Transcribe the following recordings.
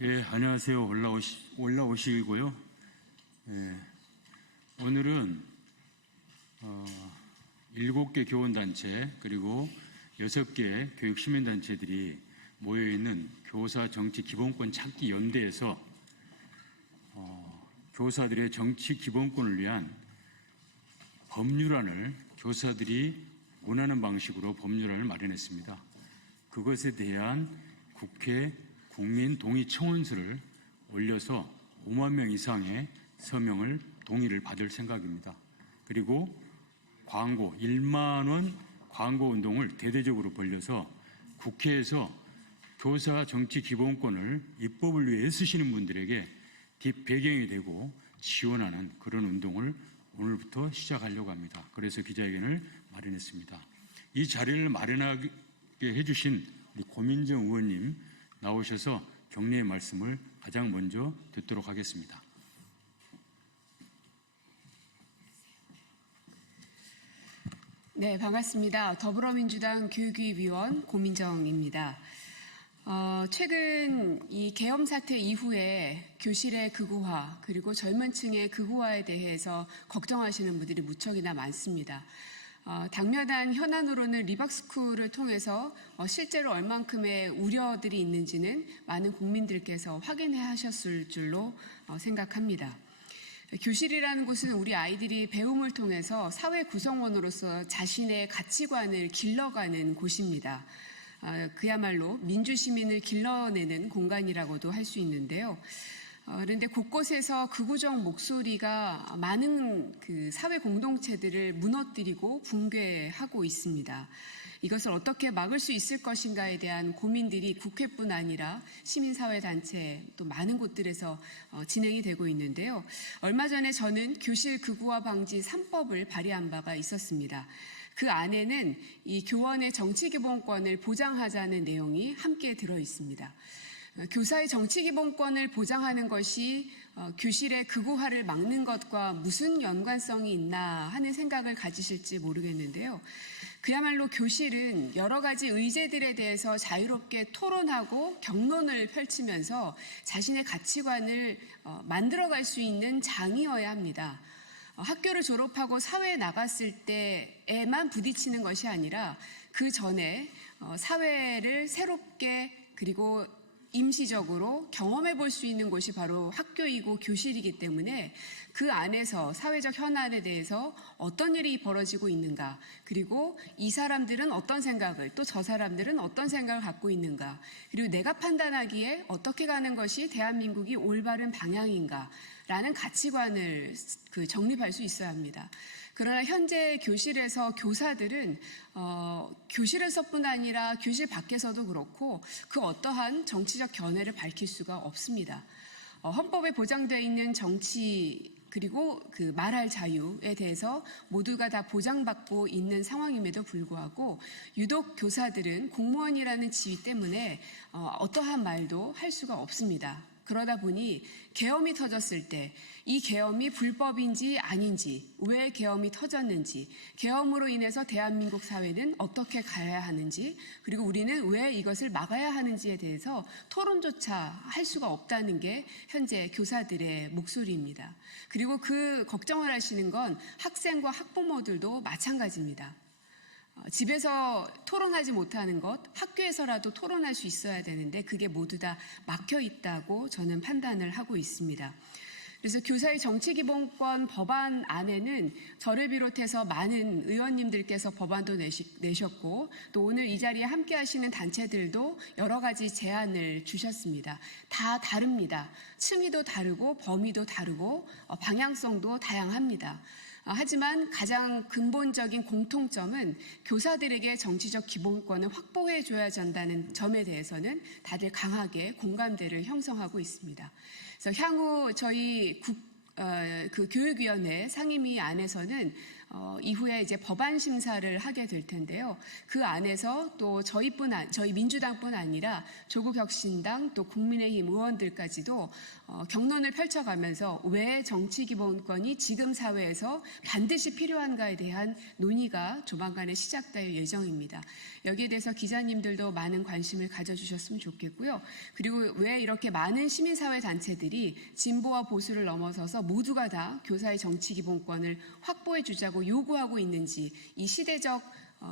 예, 안녕하세요. 올라오시고요. 예, 오늘은 7개 교원단체 그리고 6개 교육시민단체들이 모여있는 교사 정치 기본권 찾기 연대에서 교사들의 정치 기본권을 위한 법률안을 교사들이 원하는 방식으로 법률안을 마련했습니다. 그것에 대한 국회 국민 동의 청원서를 올려서 5만 명 이상의 서명을 동의를 받을 생각입니다. 그리고 광고 1만 원 광고 운동을 대대적으로 벌려서 국회에서 교사 정치 기본권을 입법을 위해 애쓰시는 분들에게 뒷배경이 되고 지원하는 그런 운동을 오늘부터 시작하려고 합니다. 그래서 기자회견을 마련했습니다. 이 자리를 마련하게 해주신 우리 고민정 의원님 나오셔서 격려의 말씀을 가장 먼저 듣도록 하겠습니다. 네, 반갑습니다. 더불어민주당 교육위위원 고민정입니다. 최근 이 계엄 사태 이후에 교실의 극우화 그리고 젊은 층의 극우화에 대해서 걱정하시는 분들이 무척이나 많습니다. 당면한 현안으로는 리박스쿨을 통해서 실제로 얼만큼의 우려들이 있는지는 많은 국민들께서 확인해 하셨을 줄로 생각합니다. 교실이라는 곳은 우리 아이들이 배움을 통해서 사회 구성원으로서 자신의 가치관을 길러가는 곳입니다. 그야말로 민주시민을 길러내는 공간이라고도 할 수 있는데요. 그런데 곳곳에서 극우적 목소리가 많은 그 사회 공동체들을 무너뜨리고 붕괴하고 있습니다. 이것을 어떻게 막을 수 있을 것인가에 대한 고민들이 국회뿐 아니라 시민사회단체 또 많은 곳들에서 진행이 되고 있는데요. 얼마 전에 저는 교실 극우화 방지 3법을 발의한 바가 있었습니다. 그 안에는 이 교원의 정치기본권을 보장하자는 내용이 함께 들어 있습니다. 교사의 정치기본권을 보장하는 것이 교실의 극우화를 막는 것과 무슨 연관성이 있나 하는 생각을 가지실지 모르겠는데요. 그야말로 교실은 여러 가지 의제들에 대해서 자유롭게 토론하고 격론을 펼치면서 자신의 가치관을 만들어갈 수 있는 장이어야 합니다. 학교를 졸업하고 사회에 나갔을 때에만 부딪히는 것이 아니라 그 전에 사회를 새롭게 그리고 임시적으로 경험해 볼 수 있는 곳이 바로 학교이고 교실이기 때문에 그 안에서 사회적 현안에 대해서 어떤 일이 벌어지고 있는가, 그리고 이 사람들은 어떤 생각을, 또 저 사람들은 어떤 생각을 갖고 있는가, 그리고 내가 판단하기에 어떻게 가는 것이 대한민국이 올바른 방향인가 라는 가치관을 정립할 수 있어야 합니다. 그러나 현재 교실에서 교사들은 교실에서뿐 아니라 교실 밖에서도 그렇고 그 어떠한 정치적 견해를 밝힐 수가 없습니다. 헌법에 보장되어 있는 정치 그리고 그 말할 자유에 대해서 모두가 다 보장받고 있는 상황임에도 불구하고 유독 교사들은 공무원이라는 지위 때문에 어떠한 말도 할 수가 없습니다. 그러다 보니 계엄이 터졌을 때 이 계엄이 불법인지 아닌지, 왜 계엄이 터졌는지, 계엄으로 인해서 대한민국 사회는 어떻게 가야 하는지, 그리고 우리는 왜 이것을 막아야 하는지에 대해서 토론조차 할 수가 없다는 게 현재 교사들의 목소리입니다. 그리고 그 걱정을 하시는 건 학생과 학부모들도 마찬가지입니다. 집에서 토론하지 못하는 것, 학교에서라도 토론할 수 있어야 되는데 그게 모두 다 막혀 있다고 저는 판단을 하고 있습니다. 그래서 교사의 정치기본권 법안 안에는 저를 비롯해서 많은 의원님들께서 법안도 내셨고 또 오늘 이 자리에 함께 하시는 단체들도 여러 가지 제안을 주셨습니다. 다 다릅니다. 층위도 다르고 범위도 다르고 방향성도 다양합니다. 하지만 가장 근본적인 공통점은 교사들에게 정치적 기본권을 확보해 줘야 한다는 점에 대해서는 다들 강하게 공감대를 형성하고 있습니다. 그래서 향후 저희 교육위원회 상임위 안에서는 이후에 이제 법안 심사를 하게 될 텐데요. 그 안에서 또 저희 민주당뿐 아니라 조국혁신당 또 국민의힘 의원들까지도 격론을 펼쳐가면서 왜 정치기본권이 지금 사회에서 반드시 필요한가에 대한 논의가 조만간에 시작될 예정입니다. 여기에 대해서 기자님들도 많은 관심을 가져주셨으면 좋겠고요. 그리고 왜 이렇게 많은 시민사회 단체들이 진보와 보수를 넘어서서 모두가 다 교사의 정치 기본권을 확보해 주자고 요구하고 있는지 이 시대적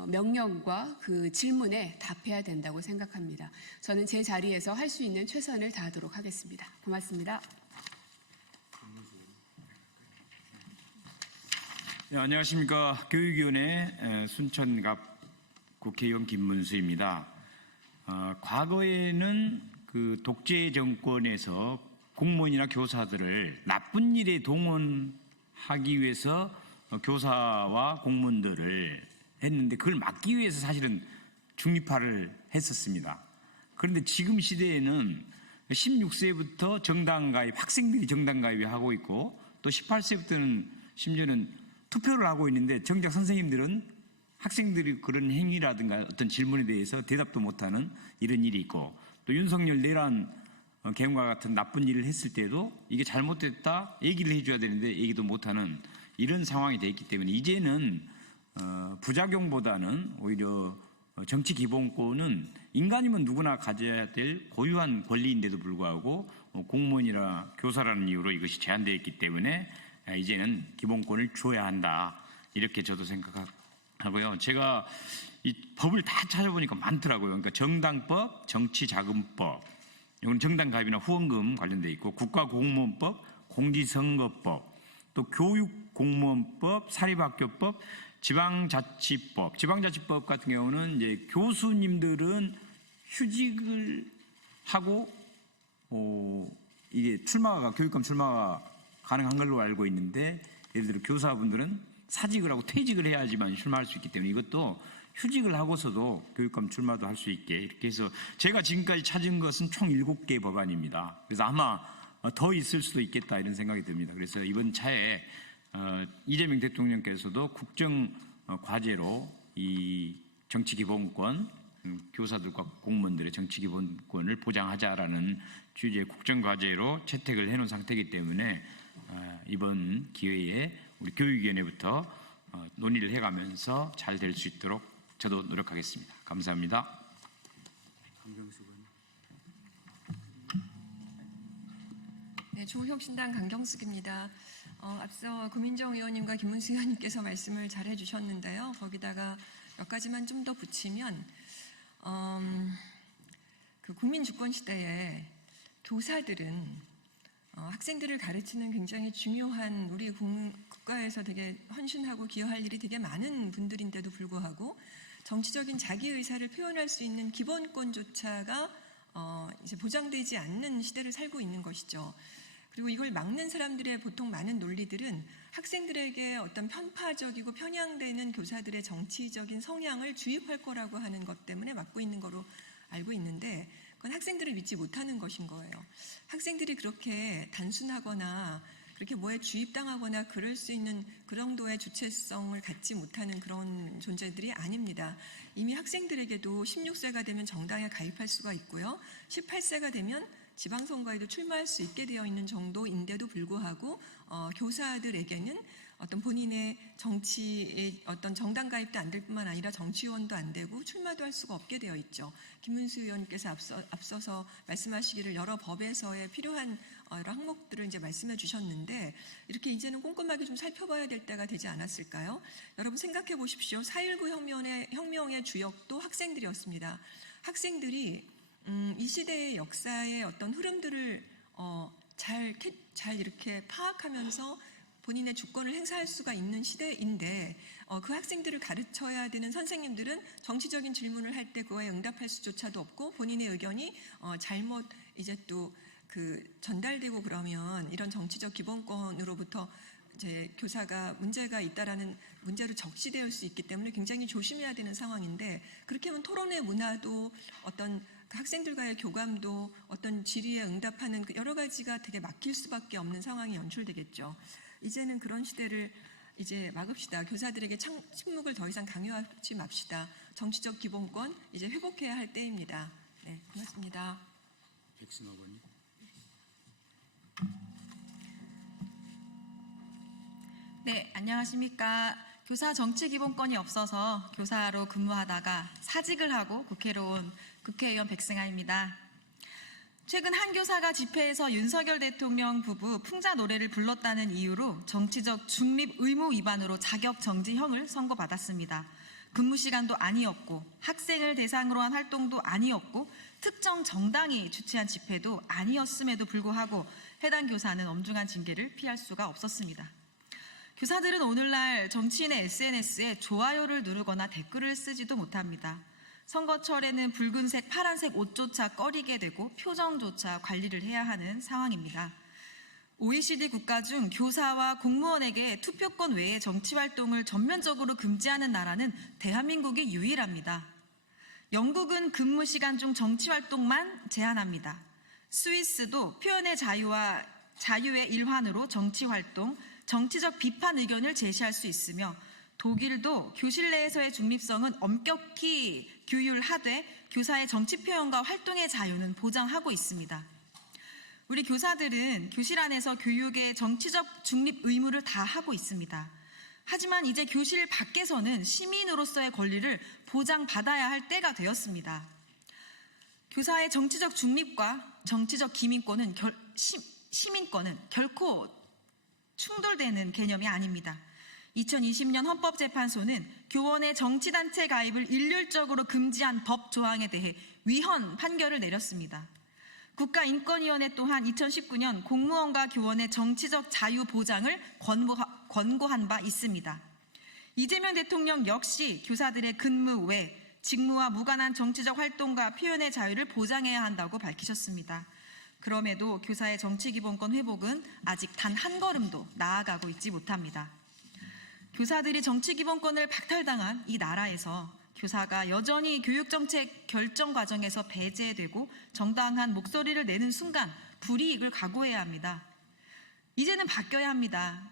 명령과 그 질문에 답해야 된다고 생각합니다. 저는 제 자리에서 할 수 있는 최선을 다하도록 하겠습니다. 고맙습니다. 네, 안녕하십니까. 교육위원회 순천갑 국회의원 김문수입니다. 과거에는 그 독재 정권에서 공무원이나 교사들을 나쁜 일에 동원하기 위해서 교사와 공무원들을 했는데 그걸 막기 위해서 사실은 중립화를 했었습니다. 그런데 지금 시대에는 16세부터 정당 가입, 학생들이 정당 가입을 하고 있고 또 18세부터는 심지어는 투표를 하고 있는데 정작 선생님들은 학생들이 그런 행위라든가 어떤 질문에 대해서 대답도 못하는 이런 일이 있고 또 윤석열 내란 계엄과 같은 나쁜 일을 했을 때도 이게 잘못됐다 얘기를 해줘야 되는데 얘기도 못하는 이런 상황이 돼 있기 때문에 이제는 부작용보다는 오히려 정치 기본권은 인간이면 누구나 가져야 될 고유한 권리인데도 불구하고 공무원이나 교사라는 이유로 이것이 제한되어 있기 때문에 이제는 기본권을 줘야 한다. 이렇게 저도 생각하고요. 제가 이 법을 다 찾아보니까 많더라고요. 그러니까 정당법, 정치자금법, 이건 정당 가입이나 후원금 관련돼 있고 국가공무원법, 공직선거법, 또 교육공무원법, 사립학교법, 지방자치법. 지방자치법 같은 경우는 이제 교수님들은 휴직을 하고 이게 교육감 출마가 가능한 걸로 알고 있는데 예를 들어 교사분들은 사직을 하고 퇴직을 해야지만 출마할 수 있기 때문에 이것도 휴직을 하고서도 교육감 출마도 할 수 있게 이렇게 해서 제가 지금까지 찾은 것은 총 7개 법안입니다. 그래서 아마 더 있을 수도 있겠다 이런 생각이 듭니다. 그래서 이번 차에 이재명 대통령께서도 국정 과제로 이 정치 기본권, 교사들과 공무원들의 정치 기본권을 보장하자라는 주제의 국정 과제로 채택을 해놓은 상태이기 때문에 이번 기회에 우리 교육위원회부터 논의를 해가면서 잘 될 수 있도록 저도 노력하겠습니다. 감사합니다. 네, 조국혁신당 강경숙입니다. 앞서 고민정 의원님과 김문수 의원님께서 말씀을 잘 해주셨는데요. 거기다가 몇 가지만 좀 더 붙이면 그 국민주권 시대에 교사들은 학생들을 가르치는 굉장히 중요한 우리 국가에서 되게 헌신하고 기여할 일이 되게 많은 분들인데도 불구하고 정치적인 자기 의사를 표현할 수 있는 기본권조차가 이제 보장되지 않는 시대를 살고 있는 것이죠. 그리고 이걸 막는 사람들의 보통 많은 논리들은 학생들에게 어떤 편파적이고 편향되는 교사들의 정치적인 성향을 주입할 거라고 하는 것 때문에 막고 있는 거로 알고 있는데 그건 학생들을 믿지 못하는 것인 거예요. 학생들이 그렇게 단순하거나 그렇게 뭐에 주입당하거나 그럴 수 있는 그런 정도의 주체성을 갖지 못하는 그런 존재들이 아닙니다. 이미 학생들에게도 16세가 되면 정당에 가입할 수가 있고요. 18세가 되면 지방선거에도 출마할 수 있게 되어 있는 정도인데도 불구하고 교사들에게는 어떤 본인의 정치의 어떤 정당 가입도 안 될 뿐만 아니라 정치원도 안 되고 출마도 할 수가 없게 되어 있죠. 김문수 의원께서 앞서서 말씀하시기를 여러 법에서의 필요한 여러 항목들을 이제 말씀해 주셨는데 이렇게 이제는 꼼꼼하게 좀 살펴봐야 될 때가 되지 않았을까요? 여러분 생각해 보십시오. 4.19 혁명의 주역도 학생들이었습니다. 학생들이 이 시대의 역사의 어떤 흐름들을 잘 이렇게 파악하면서 본인의 주권을 행사할 수가 있는 시대인데 그 학생들을 가르쳐야 되는 선생님들은 정치적인 질문을 할 때 그거에 응답할 수조차도 없고 본인의 의견이 잘못 이제 또 그 전달되고 그러면 이런 정치적 기본권으로부터 이제 교사가 문제가 있다라는 문제로 적시될 수 있기 때문에 굉장히 조심해야 되는 상황인데 그렇게 하면 토론의 문화도 어떤 학생들과의 교감도 어떤 질의에 응답하는 여러 가지가 되게 막힐 수밖에 없는 상황이 연출되겠죠. 이제는 그런 시대를 이제 막읍시다. 교사들에게 침묵을 더 이상 강요하지 맙시다. 정치적 기본권 이제 회복해야 할 때입니다. 네, 고맙습니다. 백승호 의원님. 네, 안녕하십니까. 교사 정치 기본권이 없어서 교사로 근무하다가 사직을 하고 국회로 온 국회의원 백승아입니다. 최근 한 교사가 집회에서 윤석열 대통령 부부 풍자 노래를 불렀다는 이유로 정치적 중립 의무 위반으로 자격 정지형을 선고받았습니다. 근무 시간도 아니었고 학생을 대상으로 한 활동도 아니었고 특정 정당이 주최한 집회도 아니었음에도 불구하고 해당 교사는 엄중한 징계를 피할 수가 없었습니다. 교사들은 오늘날 정치인의 SNS에 좋아요를 누르거나 댓글을 쓰지도 못합니다. 선거철에는 붉은색, 파란색 옷조차 꺼리게 되고 표정조차 관리를 해야 하는 상황입니다. OECD 국가 중 교사와 공무원에게 투표권 외에 정치활동을 전면적으로 금지하는 나라는 대한민국이 유일합니다. 영국은 근무 시간 중 정치활동만 제한합니다. 스위스도 표현의 자유의 일환으로 정치활동, 정치적 비판 의견을 제시할 수 있으며 독일도 교실 내에서의 중립성은 엄격히 규율하되 교사의 정치 표현과 활동의 자유는 보장하고 있습니다. 우리 교사들은 교실 안에서 교육의 정치적 중립 의무를 다하고 있습니다. 하지만 이제 교실 밖에서는 시민으로서의 권리를 보장받아야 할 때가 되었습니다. 교사의 정치적 중립과 정치적 시민권은 결코 충돌되는 개념이 아닙니다. 2020년 헌법재판소는 교원의 정치단체 가입을 일률적으로 금지한 법 조항에 대해 위헌 판결을 내렸습니다. 국가인권위원회 또한 2019년 공무원과 교원의 정치적 자유 보장을 권고한 바 있습니다. 이재명 대통령 역시 교사들의 근무 외 직무와 무관한 정치적 활동과 표현의 자유를 보장해야 한다고 밝히셨습니다. 그럼에도 교사의 정치기본권 회복은 아직 단 한 걸음도 나아가고 있지 못합니다. 교사들이 정치기본권을 박탈당한 이 나라에서 교사가 여전히 교육정책 결정 과정에서 배제되고 정당한 목소리를 내는 순간 불이익을 각오해야 합니다. 이제는 바뀌어야 합니다.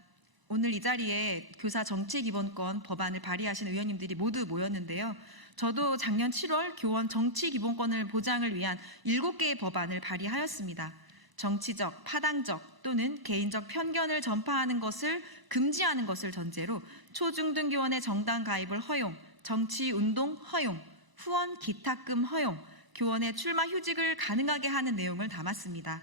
오늘 이 자리에 교사 정치기본권 법안을 발의하신 의원님들이 모두 모였는데요. 저도 작년 7월 교원 정치기본권을 보장을 위한 7개의 법안을 발의하였습니다. 정치적, 파당적 또는 개인적 편견을 전파하는 것을 금지하는 것을 전제로 초중등 교원의 정당 가입을 허용, 정치운동 허용, 후원 기탁금 허용, 교원의 출마 휴직을 가능하게 하는 내용을 담았습니다.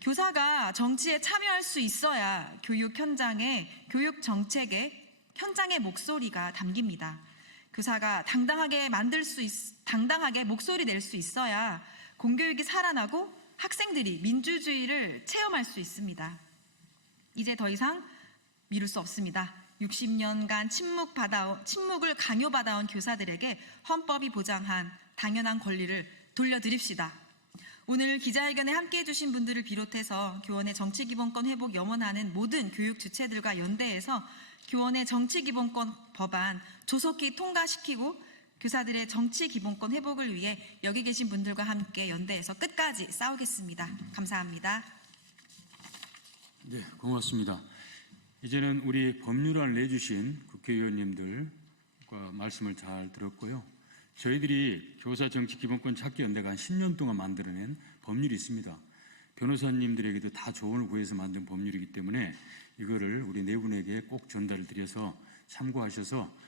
교사가 정치에 참여할 수 있어야 교육 현장에, 교육 정책에 현장의 목소리가 담깁니다. 교사가 당당하게 목소리 낼 수 있어야 공교육이 살아나고 학생들이 민주주의를 체험할 수 있습니다. 이제 더 이상 미룰 수 없습니다. 60년간 침묵을 강요받아온 교사들에게 헌법이 보장한 당연한 권리를 돌려드립시다. 오늘 기자회견에 함께해 주신 분들을 비롯해서 교원의 정치기본권 회복 염원하는 모든 교육 주체들과 연대해서 교원의 정치기본권 법안 조속히 통과시키고 교사들의 정치기본권 회복을 위해 여기 계신 분들과 함께 연대해서 끝까지 싸우겠습니다. 감사합니다. 네, 고맙습니다. 이제는 우리 법률안 내주신 국회의원님들과 말씀을 잘 들었고요. 저희들이 교사 정치기본권 찾기 연대가 한 10년 동안 만들어낸 법률이 있습니다. 변호사님들에게도 다 조언을 구해서 만든 법률이기 때문에 이거를 우리 네 분에게 꼭 전달을 드려서 참고하셔서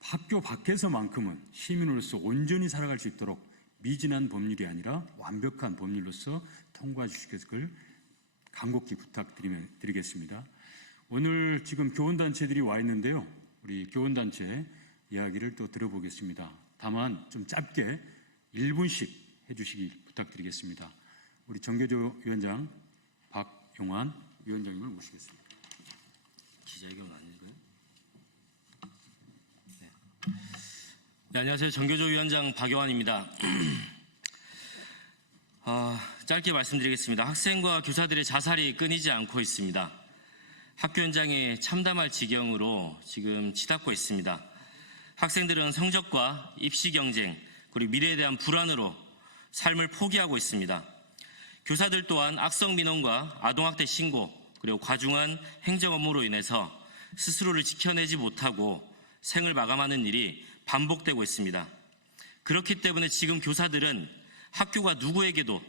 학교 밖에서만큼은 시민으로서 온전히 살아갈 수 있도록 미진한 법률이 아니라 완벽한 법률로서 통과해 주시길 간곡히 부탁드리겠습니다. 오늘 지금 교원단체들이 와 있는데요. 우리 교원단체 이야기를 또 들어보겠습니다. 다만 좀 짧게 1분씩 해주시기 부탁드리겠습니다. 우리 정교조 위원장 박용환 위원장님을 모시겠습니다. 기자회견 아닌가요? 네, 안녕하세요. 정교조 위원장 박용환입니다. 짧게 말씀드리겠습니다. 학생과 교사들의 자살이 끊이지 않고 있습니다. 학교 현장에 참담할 지경으로 지금 치닫고 있습니다. 학생들은 성적과 입시 경쟁, 그리고 미래에 대한 불안으로 삶을 포기하고 있습니다. 교사들 또한 악성 민원과 아동학대 신고, 그리고 과중한 행정 업무로 인해서 스스로를 지켜내지 못하고 생을 마감하는 일이 반복되고 있습니다. 그렇기 때문에 지금 교사들은 학교가 누구에게도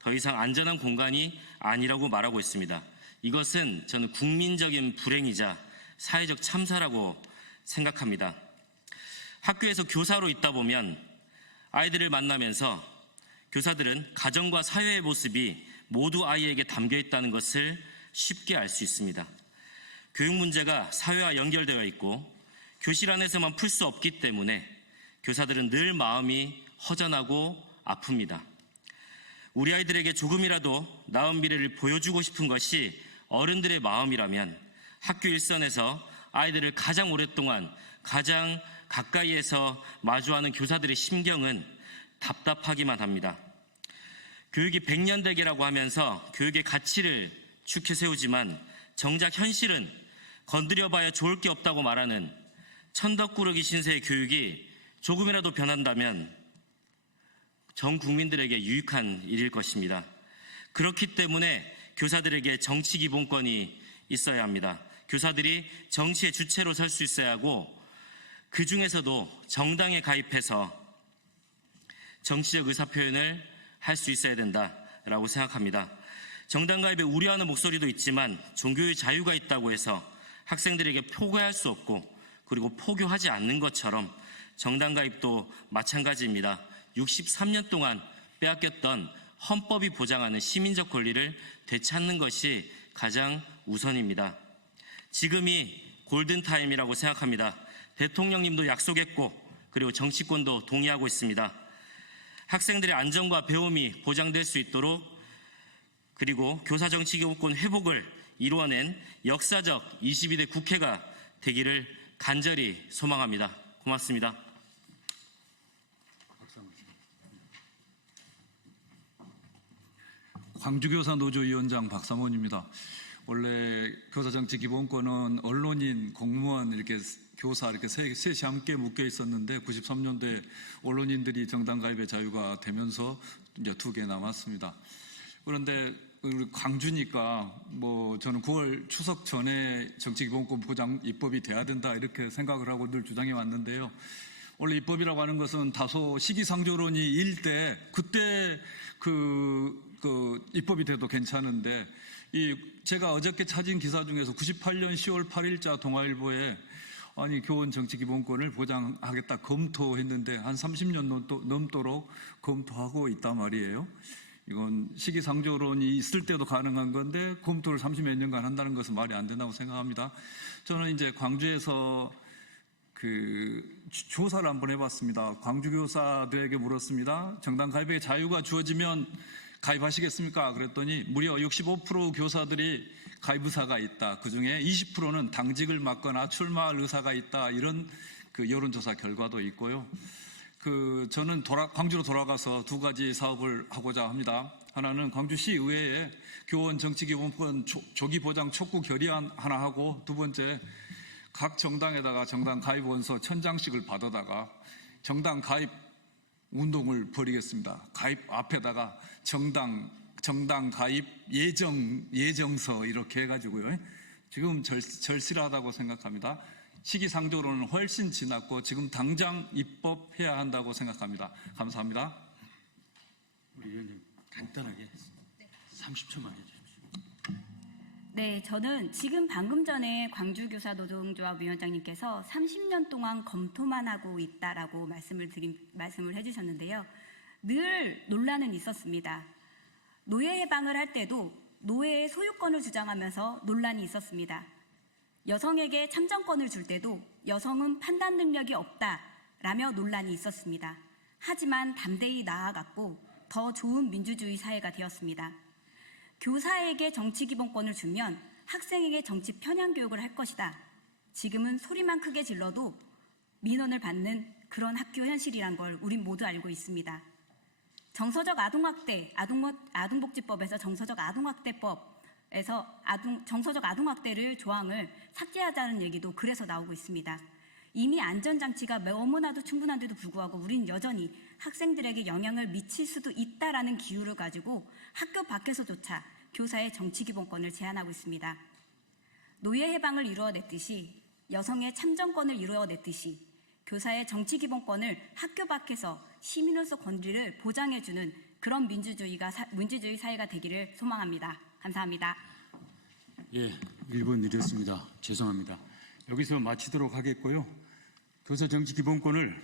더 이상 안전한 공간이 아니라고 말하고 있습니다. 이것은 저는 국민적인 불행이자 사회적 참사라고 생각합니다. 학교에서 교사로 있다 보면 아이들을 만나면서 교사들은 가정과 사회의 모습이 모두 아이에게 담겨 있다는 것을 쉽게 알 수 있습니다. 교육 문제가 사회와 연결되어 있고 교실 안에서만 풀 수 없기 때문에 교사들은 늘 마음이 허전하고 아픕니다. 우리 아이들에게 조금이라도 나은 미래를 보여주고 싶은 것이 어른들의 마음이라면 학교 일선에서 아이들을 가장 오랫동안 가장 가까이에서 마주하는 교사들의 심경은 답답하기만 합니다. 교육이 백년대계라고 하면서 교육의 가치를 축혀 세우지만 정작 현실은 건드려봐야 좋을 게 없다고 말하는 천덕꾸러기 신세의 교육이 조금이라도 변한다면 전 국민들에게 유익한 일일 것입니다. 그렇기 때문에 교사들에게 정치 기본권이 있어야 합니다. 교사들이 정치의 주체로 설 수 있어야 하고 그 중에서도 정당에 가입해서 정치적 의사표현을 할 수 있어야 된다라고 생각합니다. 정당 가입에 우려하는 목소리도 있지만 종교의 자유가 있다고 해서 학생들에게 포교할 수 없고 그리고 포교하지 않는 것처럼 정당 가입도 마찬가지입니다. 63년 동안 빼앗겼던 헌법이 보장하는 시민적 권리를 되찾는 것이 가장 우선입니다. 지금이 골든타임이라고 생각합니다. 대통령님도 약속했고 그리고 정치권도 동의하고 있습니다. 학생들의 안전과 배움이 보장될 수 있도록 그리고 교사정치기본권 회복을 이루어낸 역사적 22대 국회가 되기를 간절히 소망합니다. 고맙습니다. 광주교사 노조위원장 박삼원입니다. 원래 교사정치기본권은 언론인, 공무원, 이렇게 교사 이렇게 셋이 함께 묶여 있었는데 93년도에 언론인들이 정당 가입의 자유가 되면서 이제 2개 남았습니다. 그런데 우리 광주니까 저는 9월 추석 전에 정치기본권 보장 입법이 돼야 된다 이렇게 생각을 하고 늘 주장해 왔는데요. 원래 입법이라고 하는 것은 다소 시기상조론이 일 때 그때 입법이 돼도 괜찮은데 제가 어저께 찾은 기사 중에서 98년 10월 8일자 동아일보에 교원 정치 기본권을 보장하겠다 검토했는데 한 30년 넘도록 검토하고 있단 말이에요. 이건 시기상조론이 있을 때도 가능한 건데 검토를 30몇 년간 한다는 것은 말이 안 된다고 생각합니다. 저는 이제 광주에서 조사를 한번 해봤습니다. 광주 교사들에게 물었습니다. 정당 가입의 자유가 주어지면 가입하시겠습니까? 그랬더니 무려 65% 교사들이 가입 의사가 있다. 그중에 20%는 당직을 맡거나 출마할 의사가 있다. 이런 여론조사 결과도 있고요. 저는 광주로 돌아가서 2가지 사업을 하고자 합니다. 하나는 광주시 의회에 교원 정치기본권 조기 보장 촉구 결의안 하나 하고, 2번째 각 정당에다가 정당 가입 원서 1000장씩을 받아다가 정당 가입 운동을 벌이겠습니다. 가입 앞에다가 정당 가입 예정서 이렇게 해가지고요. 지금 절실하다고 생각합니다. 시기상조론은 훨씬 지났고 지금 당장 입법해야 한다고 생각합니다. 감사합니다. 우리 위원님 간단하게 30초만 해주십시오. 네, 저는 지금 방금 전에 광주교사 노동조합 위원장님께서 30년 동안 검토만 하고 있다라고 말씀을 해주셨는데요. 늘 논란은 있었습니다. 노예 해방을 할 때도 노예의 소유권을 주장하면서 논란이 있었습니다. 여성에게 참정권을 줄 때도 여성은 판단 능력이 없다라며 논란이 있었습니다. 하지만 담대히 나아갔고 더 좋은 민주주의 사회가 되었습니다. 교사에게 정치 기본권을 주면 학생에게 정치 편향 교육을 할 것이다. 지금은 소리만 크게 질러도 민원을 받는 그런 학교 현실이란 걸 우린 모두 알고 있습니다. 정서적 아동학대, 아동복지법에서 정서적 아동학대법에서 정서적 아동학대를 조항을 삭제하자는 얘기도 그래서 나오고 있습니다. 이미 안전장치가 너무나도 충분한데도 불구하고 우린 여전히 학생들에게 영향을 미칠 수도 있다라는 기류를 가지고 학교 밖에서조차 교사의 정치기본권을 제한하고 있습니다. 노예 해방을 이루어냈듯이 여성의 참정권을 이루어냈듯이 교사의 정치기본권을 학교 밖에서 시민으로서 권리를 보장해주는 그런 민주주의 사회가 되기를 소망합니다. 감사합니다. 예, 1분 늦었습니다. 죄송합니다. 여기서 마치도록 하겠고요. 교사 정치 기본권을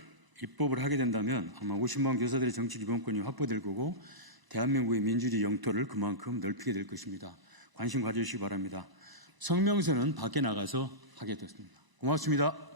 입법을 하게 된다면 아마 50만 교사들의 정치 기본권이 확보될 거고 대한민국의 민주주의 영토를 그만큼 넓히게 될 것입니다. 관심 가져주시기 바랍니다. 성명서는 밖에 나가서 하게 됐습니다. 고맙습니다.